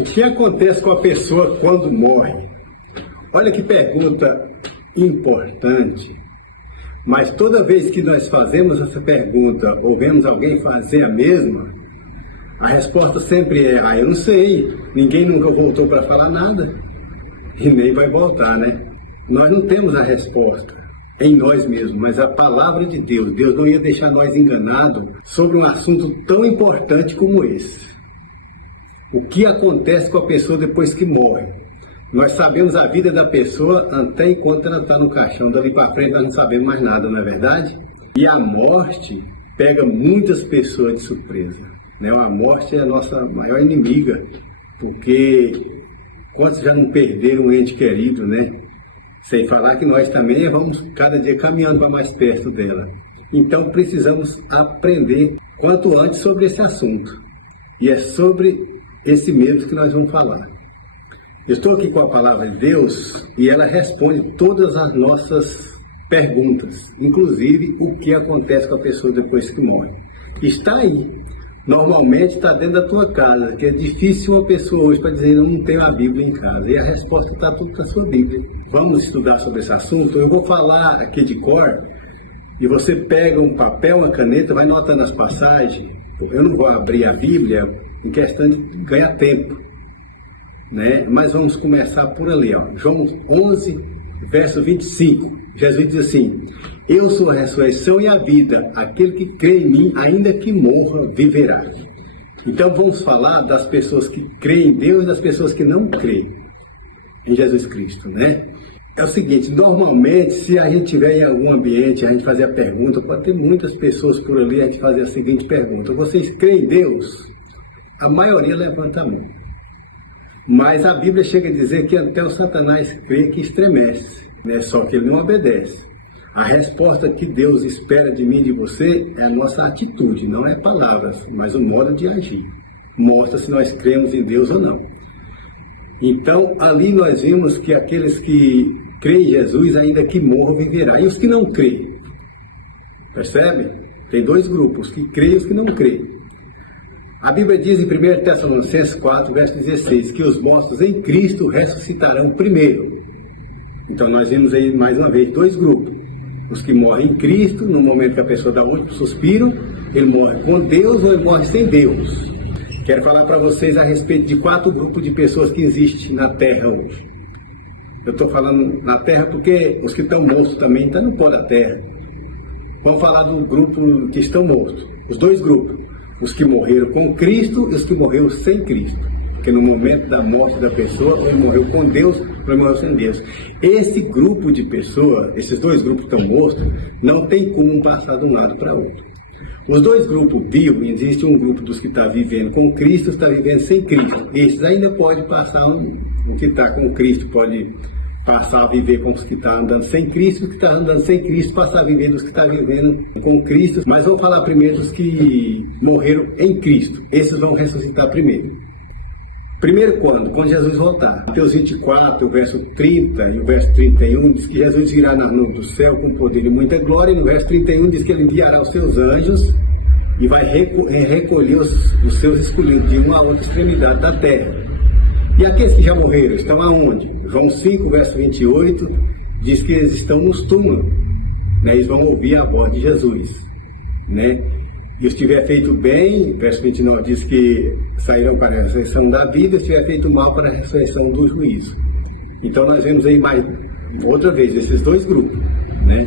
O que acontece com a pessoa quando morre? Olha que pergunta importante. Mas toda vez que nós fazemos essa pergunta ou vemos alguém fazer a mesma, a resposta sempre é: eu não sei, ninguém nunca voltou para falar nada e nem vai voltar, né? Nós não temos a resposta em nós mesmos, mas a palavra de Deus. Deus não ia deixar nós enganados sobre um assunto tão importante como esse. O que acontece com a pessoa depois que morre? Nós sabemos a vida da pessoa até enquanto ela está no caixão. Dali para frente nós não sabemos mais nada, não é verdade? E a morte pega muitas pessoas de surpresa, né? A morte é a nossa maior inimiga, porque quantos já não perderam um ente querido, né? Sem falar que nós também vamos cada dia caminhando para mais perto dela. Então precisamos aprender quanto antes sobre esse assunto. E é sobre esse mesmo que nós vamos falar. Eu estou aqui com a palavra de Deus e ela responde todas as nossas perguntas, inclusive o que acontece com a pessoa depois que morre. Está aí. Normalmente está dentro da tua casa, que é difícil uma pessoa hoje para dizer: eu não tenho a Bíblia em casa. E a resposta está tudo na sua Bíblia. Vamos estudar sobre esse assunto. Eu vou falar aqui de cor e você pega um papel, uma caneta, vai notando as passagens. Eu não vou abrir a Bíblia em questão de ganhar tempo, né? Mas vamos começar por ali, ó. João 11, verso 25. Jesus diz assim: eu sou a ressurreição e a vida, aquele que crê em mim, ainda que morra, viverá. Então vamos falar das pessoas que creem em Deus e das pessoas que não creem em Jesus Cristo, né? É o seguinte: normalmente, se a gente estiver em algum ambiente, a gente fazer a pergunta, pode ter muitas pessoas por ali, a gente fazer a seguinte pergunta: vocês creem em Deus? A maioria levanta a mão. Mas a Bíblia chega a dizer que até o Satanás crê que estremece, né? Só que ele não obedece. A resposta que Deus espera de mim e de você é a nossa atitude, não é palavras, mas o modo de agir. Mostra se nós cremos em Deus ou não. Então, ali nós vimos que aqueles que creem em Jesus, ainda que morram, viverá. E os que não creem? Percebe? Tem dois grupos, os que creem e os que não creem. A Bíblia diz em 1 Tessalonicenses 4, verso 16, que os mortos em Cristo ressuscitarão primeiro. Então nós vimos aí mais uma vez dois grupos. Os que morrem em Cristo, no momento que a pessoa dá o último suspiro, ele morre com Deus ou ele morre sem Deus. Quero falar para vocês a respeito de 4 grupos de pessoas que existem na Terra hoje. Eu estou falando na Terra porque os que estão mortos também estão no pó da Terra. Vamos falar do grupo que estão mortos. Os dois grupos. Os que morreram com Cristo e os que morreram sem Cristo. Porque no momento da morte da pessoa, ele morreu com Deus ou ele morreu sem Deus. Esse grupo de pessoas, esses dois grupos que estão mortos, não tem como passar de um lado para o outro. Os dois grupos vivos, existe um grupo dos que está vivendo com Cristo e está vivendo sem Cristo. Esses ainda pode passar, o que está com Cristo pode passar a viver com os que estão andando sem Cristo, os que estão andando sem Cristo passar a viver dos que estão vivendo com Cristo. Mas vamos falar primeiro dos que morreram em Cristo. Esses vão ressuscitar primeiro. Primeiro quando? Quando Jesus voltar. Mateus 24, o verso 30 e o verso 31 diz que Jesus virá nas nuvens do céu com poder e muita glória. E no verso 31 diz que ele enviará os seus anjos e vai recolher os seus escolhidos de uma a outra extremidade da terra. E aqueles que já morreram estão aonde? João 5, verso 28, diz que eles estão nos túmulos, né? Eles vão ouvir a voz de Jesus, né? E se tiver feito bem, verso 29 diz que sairão para a ressurreição da vida, se tiver feito mal para a ressurreição do juízo. Então nós vemos aí mais, outra vez, esses dois grupos, né?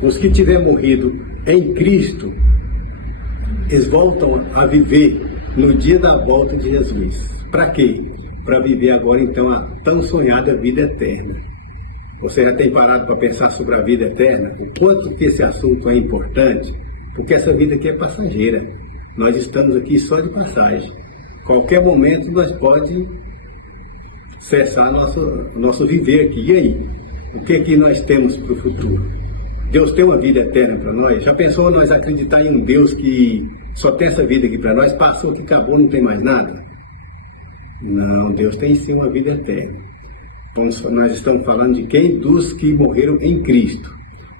Os que tiver morrido em Cristo, eles voltam a viver no dia da volta de Jesus. Para quê? Para viver agora então a tão sonhada vida eterna. Você já tem parado para pensar sobre a vida eterna? O quanto que esse assunto é importante? Porque essa vida aqui é passageira. Nós estamos aqui só de passagem. Qualquer momento nós pode cessar nosso viver aqui. E aí? O que nós temos para o futuro? Deus tem uma vida eterna para nós? Já pensou nós acreditar em um Deus que só tem essa vida aqui para nós? Passou, que acabou, não tem mais nada? Não, Deus tem sim uma vida eterna. Nós estamos falando de quem? Dos que morreram em Cristo.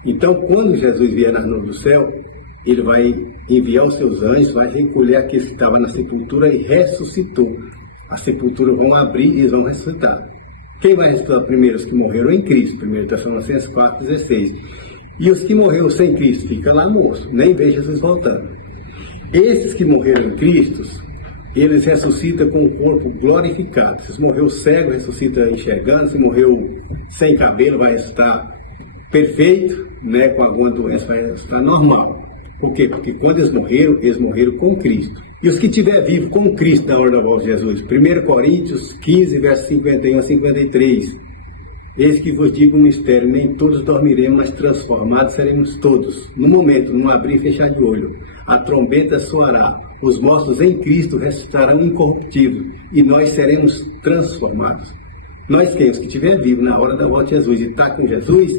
Então, quando Jesus vier nas nuvens do céu, ele vai enviar os seus anjos, vai recolher aqueles que estavam na sepultura e ressuscitou. A sepultura vão abrir e eles vão ressuscitar. Quem vai ressuscitar primeiro? Os que morreram em Cristo. 1 Tessalonicenses 4,16. E os que morreram sem Cristo ficam lá mortos, nem vê Jesus voltando. Esses que morreram em Cristo, eles ressuscitam com o corpo glorificado. Se morreu cego, ressuscita enxergando. Se morreu sem cabelo, vai ressuscitar perfeito, né? Com alguma doença, vai ressuscitar normal. Por quê? Porque quando eles morreram com Cristo. E os que estiver vivo com Cristo na hora da volta de Jesus. 1 Coríntios 15, versos 51 a 53. Eis que vos digo um mistério, nem todos dormiremos, mas transformados seremos todos. No momento, num abrir e fechar de olho, a trombeta soará, os mortos em Cristo ressuscitarão incorruptíveis, e nós seremos transformados. Nós quem? Os que estiver vivo na hora da volta de Jesus e está com Jesus,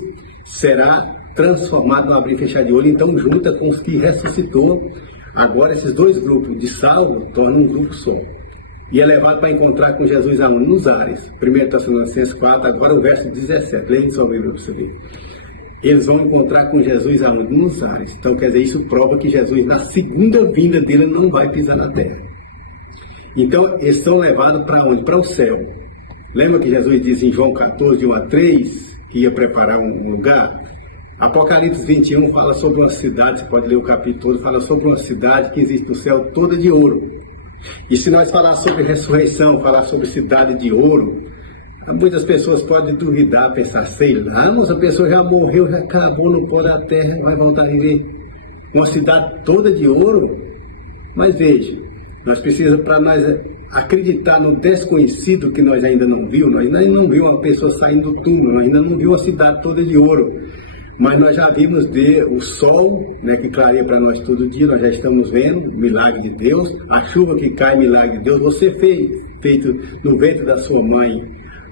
será transformado no abrir e fechar de olho, então junta com os que ressuscitou. Agora esses dois grupos de salvo tornam um grupo só. E é levado para encontrar com Jesus aonde? Nos ares. 1 Tessalonicenses 4, agora o verso 17. Leia só o Bíblia para você ver. Eles vão encontrar com Jesus aonde? Nos ares. Então, quer dizer, isso prova que Jesus, na segunda vinda dele, não vai pisar na terra. Então, eles são levados para onde? Para o céu. Lembra que Jesus disse em João 14, de 1 a 3, que ia preparar um lugar? Apocalipse 21 fala sobre uma cidade, você pode ler o capítulo todo, fala sobre uma cidade que existe no céu toda de ouro. E se nós falar sobre ressurreição, falar sobre cidade de ouro, muitas pessoas podem duvidar, pensar, sei lá, mas a pessoa já morreu, já acabou no pó da terra, vai voltar a viver. Uma cidade toda de ouro? Mas veja, nós precisamos, para nós acreditar no desconhecido que nós ainda não vimos, nós ainda não vimos uma pessoa saindo do túmulo, nós ainda não vimos uma cidade toda de ouro. Mas nós já vimos o sol, né, que clareia para nós todo dia, nós já estamos vendo o milagre de Deus, a chuva que cai, milagre de Deus, você feito no ventre da sua mãe,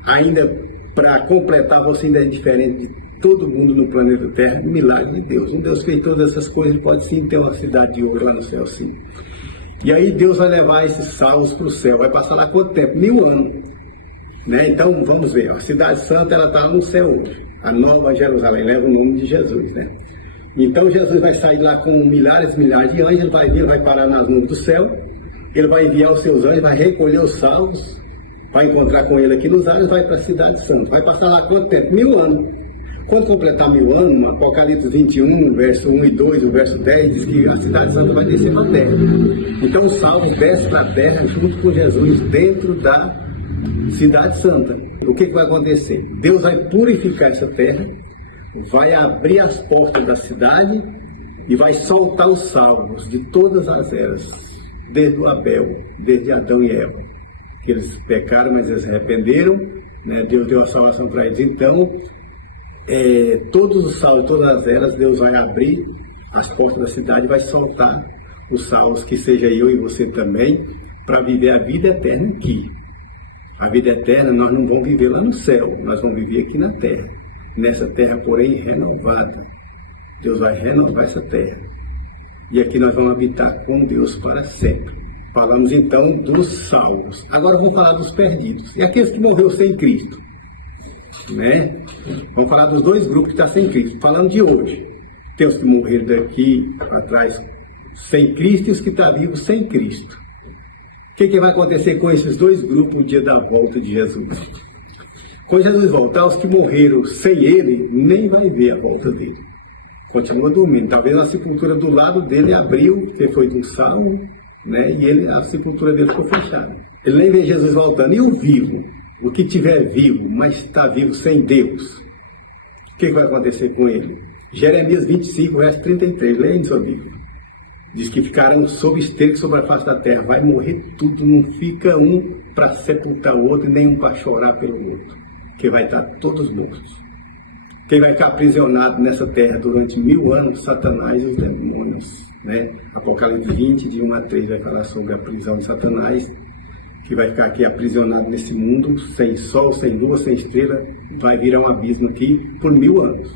ainda para completar, você ainda é diferente de todo mundo no planeta Terra, milagre de Deus. Um Deus fez todas essas coisas, pode sim ter uma cidade de ouro lá no céu, sim. E aí Deus vai levar esses salvos para o céu, vai passar lá quanto tempo? 1000 anos. Né? Então, vamos ver, a cidade santa, ela está no céu hoje. A Nova Jerusalém leva o nome de Jesus, né? Então Jesus vai sair lá com milhares e milhares de anjos, ele vai vir, vai parar nas nuvens do céu, ele vai enviar os seus anjos, vai recolher os salvos, vai encontrar com ele aqui nos ares, vai para a cidade santa. Vai passar lá quanto tempo? 1000 anos. Quando completar 1000 anos, no Apocalipse 21, verso 1 e 2, o verso 10, diz que a cidade santa vai descer para a terra. Então os salvos descem para a terra junto com Jesus dentro da cidade santa. O que vai acontecer? Deus vai purificar essa terra, vai abrir as portas da cidade e vai soltar os salvos de todas as eras, desde o Abel, desde Adão e Eva, que eles pecaram, mas eles se arrependeram, né? Deus deu a salvação para eles. Então, todos os salvos, todas as eras, Deus vai abrir as portas da cidade e vai soltar os salvos, que seja eu e você também, para viver a vida eterna aqui. A vida eterna nós não vamos viver lá no céu, nós vamos viver aqui na terra. Nessa terra, porém, renovada. Deus vai renovar essa terra. E aqui nós vamos habitar com Deus para sempre. Falamos então dos salvos. Agora vamos falar dos perdidos. E aqueles que morreram sem Cristo. Né? Vamos falar dos dois grupos que estão sem Cristo. Falando de hoje. Tem os que morreram daqui para trás sem Cristo e os que estão vivos sem Cristo. O que vai acontecer com esses dois grupos no dia da volta de Jesus? Quando Jesus voltar, os que morreram sem ele, nem vai ver a volta dele. Continua dormindo. Talvez a sepultura do lado dele abriu, que foi de um salmo, né? E a sepultura dele ficou fechada. Ele nem vê Jesus voltando. E o vivo? O que tiver vivo, mas está vivo sem Deus, o que vai acontecer com ele? Jeremias 25, verso 33. Leia em sua Bíblia. Diz que ficarão sob esterco sobre a face da terra. Vai morrer tudo, não fica um para sepultar o outro, nem um para chorar pelo outro. Que vai estar todos mortos. Quem vai ficar aprisionado nessa terra durante 1000 anos? Satanás e os demônios. Né? Apocalipse 20, de 1 a 3, vai falar sobre a prisão de Satanás, que vai ficar aqui aprisionado nesse mundo, sem sol, sem lua, sem estrela, vai virar um abismo aqui por 1000 anos.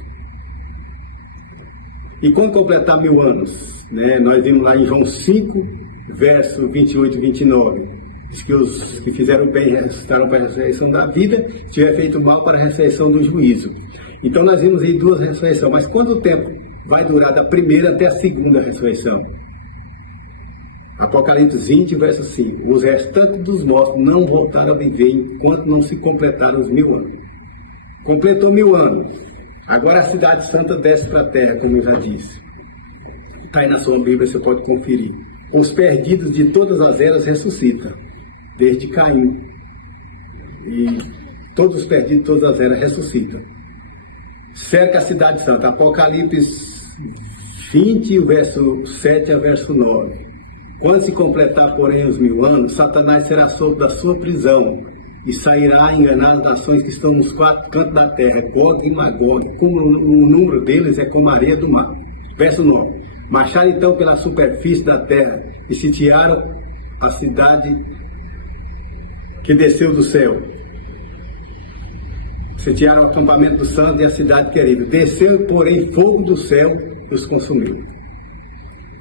E quando completar 1000 anos, né, nós vimos lá em João 5, verso 28 e 29, diz que os que fizeram bem ressuscitarão para a ressurreição da vida, se tiver feito mal para a ressurreição do juízo. Então nós vimos aí 2 ressurreições, mas quanto tempo vai durar da primeira até a segunda ressurreição? Apocalipse 20, verso 5. Os restantes dos mortos não voltaram a viver enquanto não se completaram os 1000 anos. Completou 1000 anos. Agora a cidade santa desce para a terra, como eu já disse. Está aí na sua Bíblia, você pode conferir. Os perdidos de todas as eras ressuscitam, desde Caim. E todos os perdidos de todas as eras ressuscitam. Cerca a cidade santa. Apocalipse 20, o verso 7 a verso 9. Quando se completar, porém, os 1000 anos, Satanás será solto da sua prisão e sairá a enganar as nações que estão nos 4 cantos da terra, Gog e Magog, como o número deles é como a areia do mar. Verso 9. Marcharam então pela superfície da terra e sitiaram a cidade que desceu do céu. Sitiaram o acampamento do santo e a cidade querida. Desceu, porém, fogo do céu e os consumiu.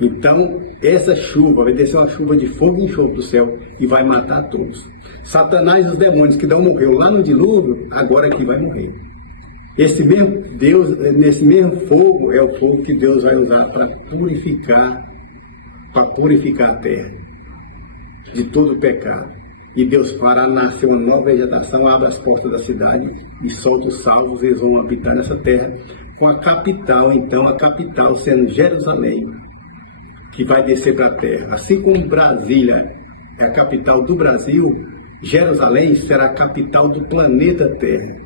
Então, essa chuva vai descer uma chuva de fogo e enxofre do céu e vai matar todos. Satanás e os demônios que não morreram lá no dilúvio, agora aqui vai morrer. Esse mesmo Deus, nesse mesmo fogo, é o fogo que Deus vai usar para purificar a terra de todo o pecado. E Deus fará nascer uma nova vegetação, abre as portas da cidade e solta os salvos, eles vão habitar nessa terra, com a capital, então, a capital sendo Jerusalém, que vai descer para a terra. Assim como Brasília é a capital do Brasil, Jerusalém será a capital do planeta Terra.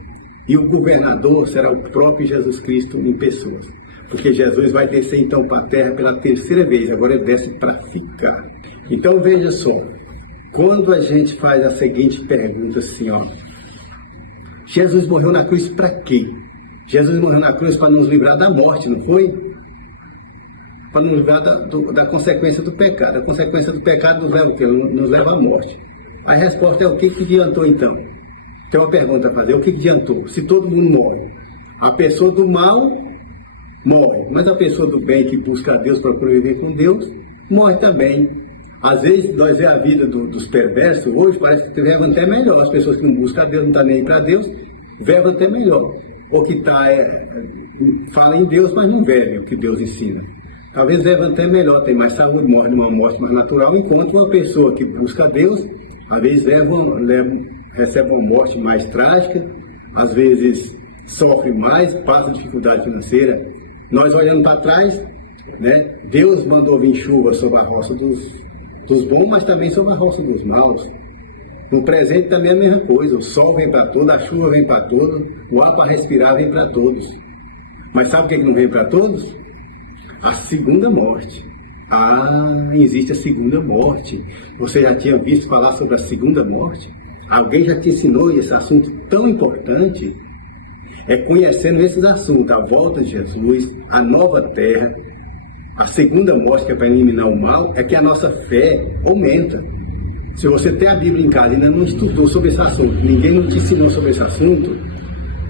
E o governador será o próprio Jesus Cristo em pessoas. Porque Jesus vai descer então para a terra pela terceira vez, agora ele desce para ficar. Então veja só, quando a gente faz a seguinte pergunta assim, ó, Jesus morreu na cruz para quê? Jesus morreu na cruz para nos livrar da morte, não foi? Para nos livrar da consequência do pecado. A consequência do pecado nos leva o quê? Nos leva à morte. A resposta é o que adiantou então? Tem uma pergunta a fazer, o que adiantou? Se todo mundo morre, a pessoa do mal morre, mas a pessoa do bem que busca a Deus, procura viver com Deus, morre também. Às vezes nós vemos a vida dos perversos, hoje parece que vivem até melhor, as pessoas que não buscam a Deus, não estão nem para Deus, vivem até melhor. Ou que fala em Deus, mas não vivem o que Deus ensina. Talvez leve até melhor, tem mais saúde, morre de uma morte mais natural, enquanto uma pessoa que busca a Deus, às vezes recebe uma morte mais trágica, às vezes sofre mais, passa dificuldade financeira. Nós olhando para trás, né, Deus mandou vir chuva sobre a roça dos bons, mas também sobre a roça dos maus. No presente também é a mesma coisa, o sol vem para todos, a chuva vem para todos, o ar para respirar vem para todos. Mas sabe o que não vem para todos? A segunda morte. Existe a segunda morte. Você já tinha visto falar sobre a segunda morte? Alguém já te ensinou esse assunto tão importante? É conhecendo esses assuntos, a volta de Jesus, a nova terra, a segunda morte, que é para eliminar o mal, é que a nossa fé aumenta. Se você tem a Bíblia em casa e ainda não estudou sobre esse assunto, ninguém não te ensinou sobre esse assunto,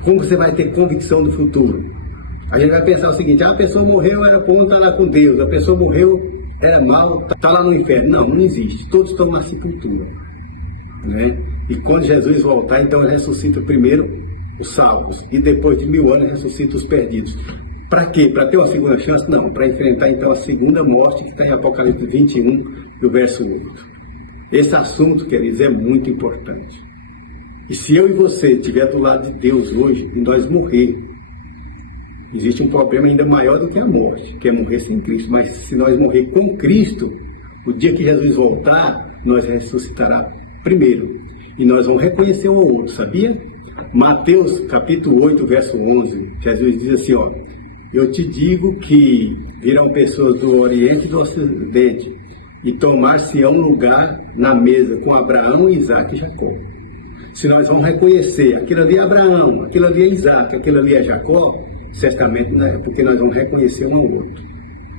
como você vai ter convicção do futuro? A gente vai pensar o seguinte, a pessoa morreu, era bom, está lá com Deus, a pessoa morreu, era mal, está lá no inferno. Não, não existe, todos estão na sepultura, né? E quando Jesus voltar, então ele ressuscita primeiro os salvos, e depois de 1000 anos ressuscita os perdidos. Para quê? Para ter uma segunda chance? Não, para enfrentar então a segunda morte, que está em Apocalipse 21, do verso 8. Esse assunto, queridos, é muito importante. E se eu e você estiver do lado de Deus hoje, e nós morrer, existe um problema ainda maior do que a morte, que é morrer sem Cristo. Mas se nós morrer com Cristo, o dia que Jesus voltar, nós ressuscitará primeiro. E nós vamos reconhecer um ao outro, sabia? Mateus capítulo 8, verso 11, Jesus diz assim, ó, eu te digo que virão pessoas do Oriente e do Ocidente e tomar-se-ão lugar na mesa com Abraão, Isaac e Jacó. Se nós vamos reconhecer, aquilo ali é Abraão, aquilo ali é Isaac, aquilo ali é Jacó, certamente, né, porque nós vamos reconhecer um ao outro.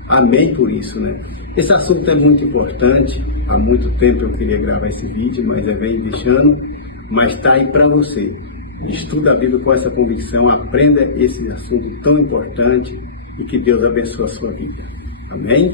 Amém por isso, né? Esse assunto é muito importante. Há muito tempo eu queria gravar esse vídeo, mas vem deixando. Mas está aí para você. Estuda a Bíblia com essa convicção, aprenda esse assunto tão importante e que Deus abençoe a sua vida. Amém?